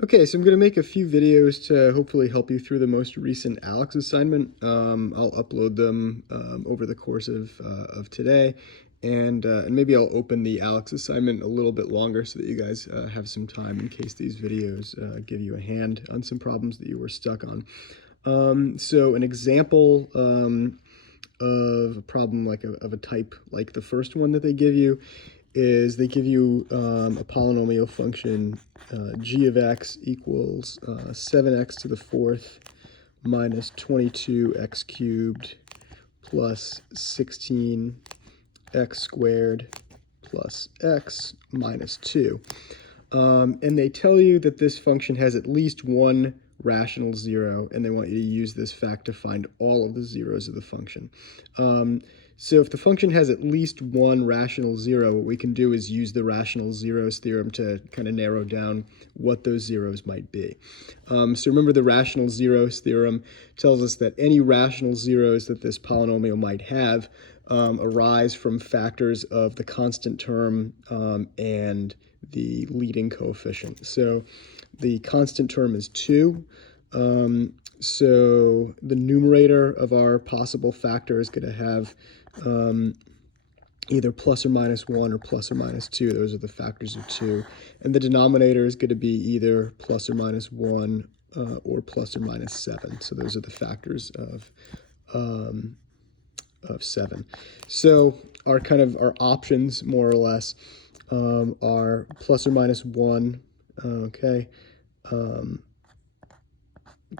Okay, so I'm going to make a few videos to hopefully help you through the most recent ALEX assignment. I'll upload them over the course of today, and maybe I'll open the ALEX assignment a little bit longer so that you guys have some time in case these videos give you a hand on some problems that you were stuck on. So an example of a problem of a type like the first one that they give you is they give you a polynomial function g of x equals 7x to the fourth minus 22x cubed plus 16x squared plus x minus 2. And they tell you that this function has at least one rational zero, and they want you to use this fact to find all of the zeros of the function. So if the function has at least one rational zero, what we can do is use the rational zeros theorem to kind of narrow down what those zeros might be. So remember, the rational zeros theorem tells us that any rational zeros that this polynomial might have arise from factors of the constant term and the leading coefficient. So the constant term is 2. So the numerator of our possible factor is going to have either plus or minus 1 or plus or minus 2. Those are the factors of 2. And the denominator is going to be either plus or minus 1 or plus or minus 7. So those are the factors of 7. So our our options, more or less, are plus or minus 1, okay,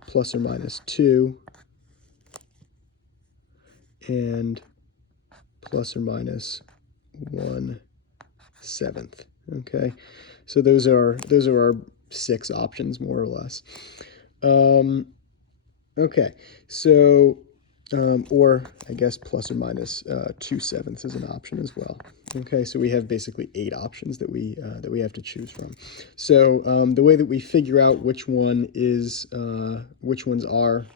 plus or minus 2, and plus or minus 1/7. Okay, so those are our 6 options, more or less. Okay, so or I guess plus or minus 2/7 is an option as well. Okay, so we have basically 8 options that we have to choose from. So the way that we figure out which ones are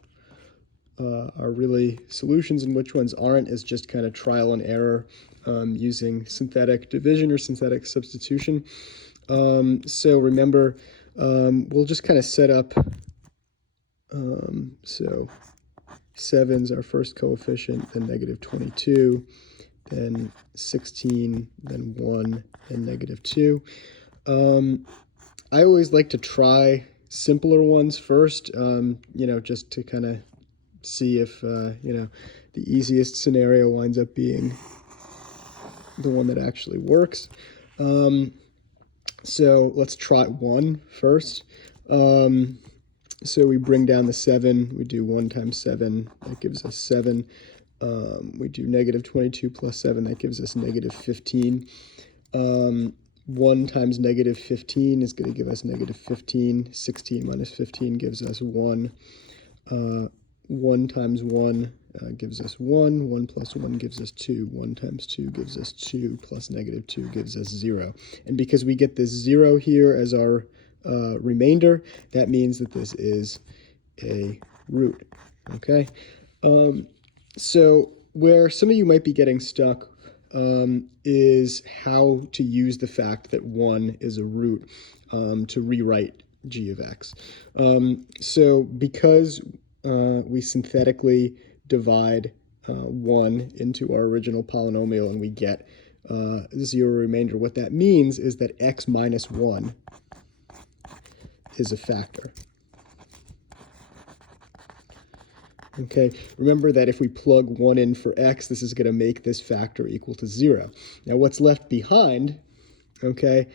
really solutions and which ones aren't is just kind of trial and error using synthetic division or synthetic substitution. So remember, we'll just kind of set up. So 7's our first coefficient, then negative 22, then 16, then 1, and negative 2. I always like to try simpler ones first, just to kind of see if, the easiest scenario winds up being the one that actually works. So let's try 1 first. So we bring down the 7, we do 1 times 7, that gives us 7. We do negative 22 plus 7, that gives us negative 15. 1 times negative 15 is going to give us negative 15. 16 minus 15 gives us 1. 1 times 1 gives us 1. 1 plus 1 gives us 2. 1 times 2 gives us 2, plus negative 2 gives us 0. And because we get this 0 here as our remainder, that means that this is a root. Okay, so where some of you might be getting stuck is how to use the fact that 1 is a root to rewrite g of x. So because we synthetically divide 1 into our original polynomial and we get 0 remainder, what that means is that x minus 1 is a factor. Okay, remember that if we plug 1 in for x, this is going to make this factor equal to 0. Now what's left behind, okay,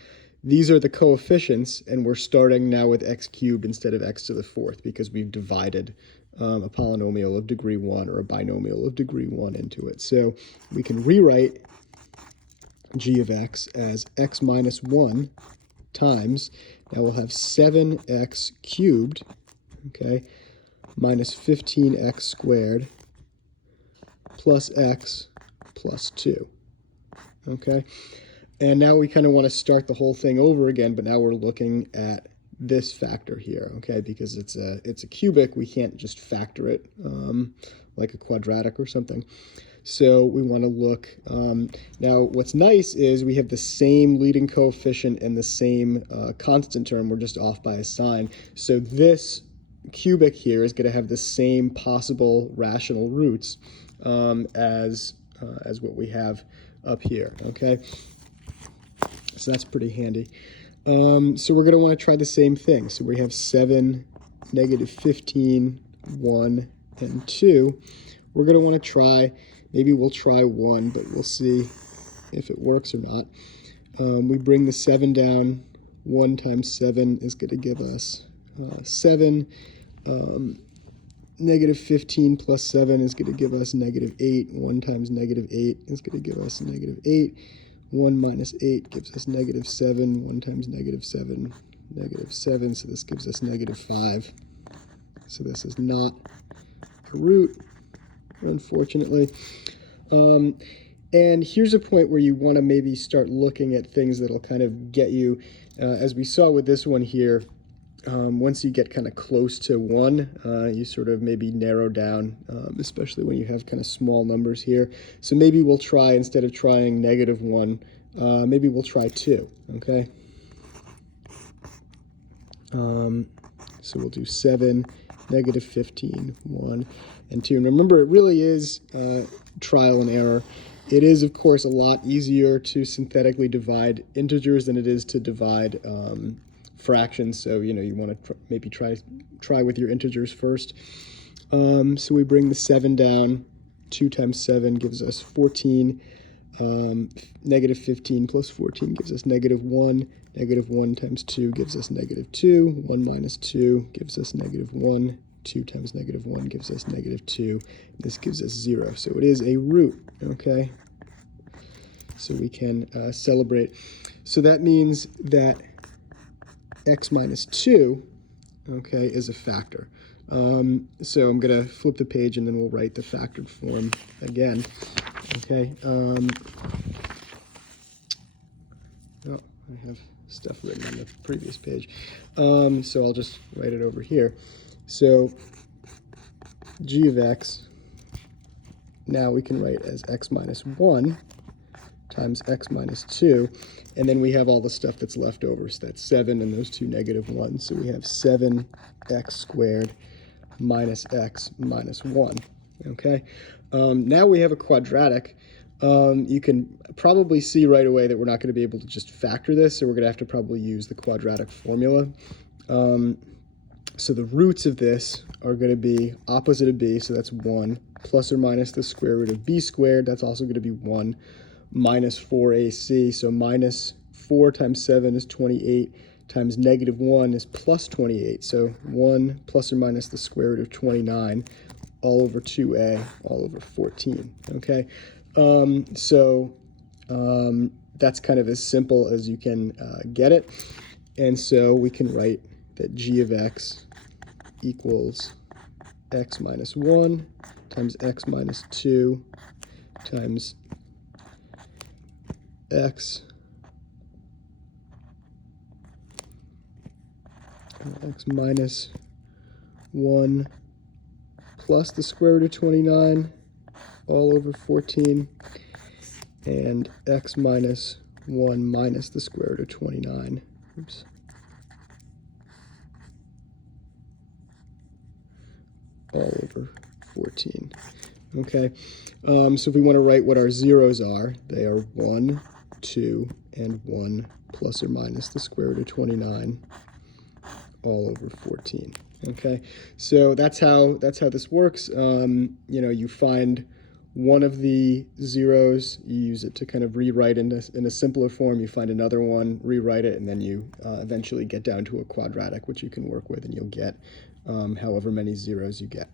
these are the coefficients, and we're starting now with x cubed instead of x to the fourth because we've divided a polynomial of degree 1 or a binomial of degree 1 into it. So we can rewrite g of x as x minus 1 times, now we'll have 7x cubed, okay, minus 15x squared plus x plus 2, okay? And now we kind of want to start the whole thing over again, but now we're looking at this factor here, okay? Because it's a cubic, we can't just factor it like a quadratic or something. So we want to look. Now, what's nice is we have the same leading coefficient and the same constant term. We're just off by a sign. So this cubic here is going to have the same possible rational roots as what we have up here, okay? So that's pretty handy. So we're going to want to try the same thing. So we have 7, -15, 1, and 2. We're going to want to try, maybe we'll try 1, but we'll see if it works or not. We bring the 7 down. 1 times 7 is going to give us 7. -15 plus 7 is going to give us -8. 1 times -8 is going to give us -8. 1 minus 8 gives us -7. 1 times -7, -7. So this gives us -5. So this is not a root, unfortunately. And here's a point where you want to maybe start looking at things that'll kind of get you, as we saw with this one here, once you get kind of close to 1, you sort of maybe narrow down, especially when you have kind of small numbers here. So maybe we'll try, instead of trying -1, maybe we'll try 2, okay? So we'll do 7, -15, 1, and 2. And remember, it really is trial and error. It is, of course, a lot easier to synthetically divide integers than it is to divide fractions. So, you want to maybe try with your integers first. So we bring the 7 down. 2 times 7 gives us 14. -15 plus 14 gives us -1. -1 times 2 gives us -2. 1 minus 2 gives us -1. 2 times -1 gives us -2. This gives us 0. So it is a root, okay? So we can celebrate. So that means that x minus 2, okay, is a factor. So I'm going to flip the page and then we'll write the factored form again. Okay. Oh, I have stuff written on the previous page. So I'll just write it over here. So g of x, now we can write as x minus 1 times x minus 2, and then we have all the stuff that's left over. So that's 7 and those two -1s. So we have 7x squared minus x minus 1. Okay. Now we have a quadratic. You can probably see right away that we're not going to be able to just factor this, so we're going to have to probably use the quadratic formula. So the roots of this are going to be opposite of b, so that's 1, plus or minus the square root of b squared, that's also going to be 1, minus 4ac, so minus 4 times 7 is 28, times -1 is plus 28, so 1 plus or minus the square root of 29, all over 2a, all over 14, okay? That's kind of as simple as you can get it. And so we can write that g of x equals x minus 1 times x minus 2 times x minus 1 plus the square root of 29 all over 14, and x minus 1 minus the square root of 29. Oops. All over 14. Okay, so if we want to write what our zeros are, they are 1, 2, and 1 plus or minus the square root of 29 all over 14. Okay, so that's how this works. You find one of the zeros, you use it to kind of rewrite in a simpler form. You find another one, rewrite it, and then you eventually get down to a quadratic, which you can work with, and you'll get however many zeros you get.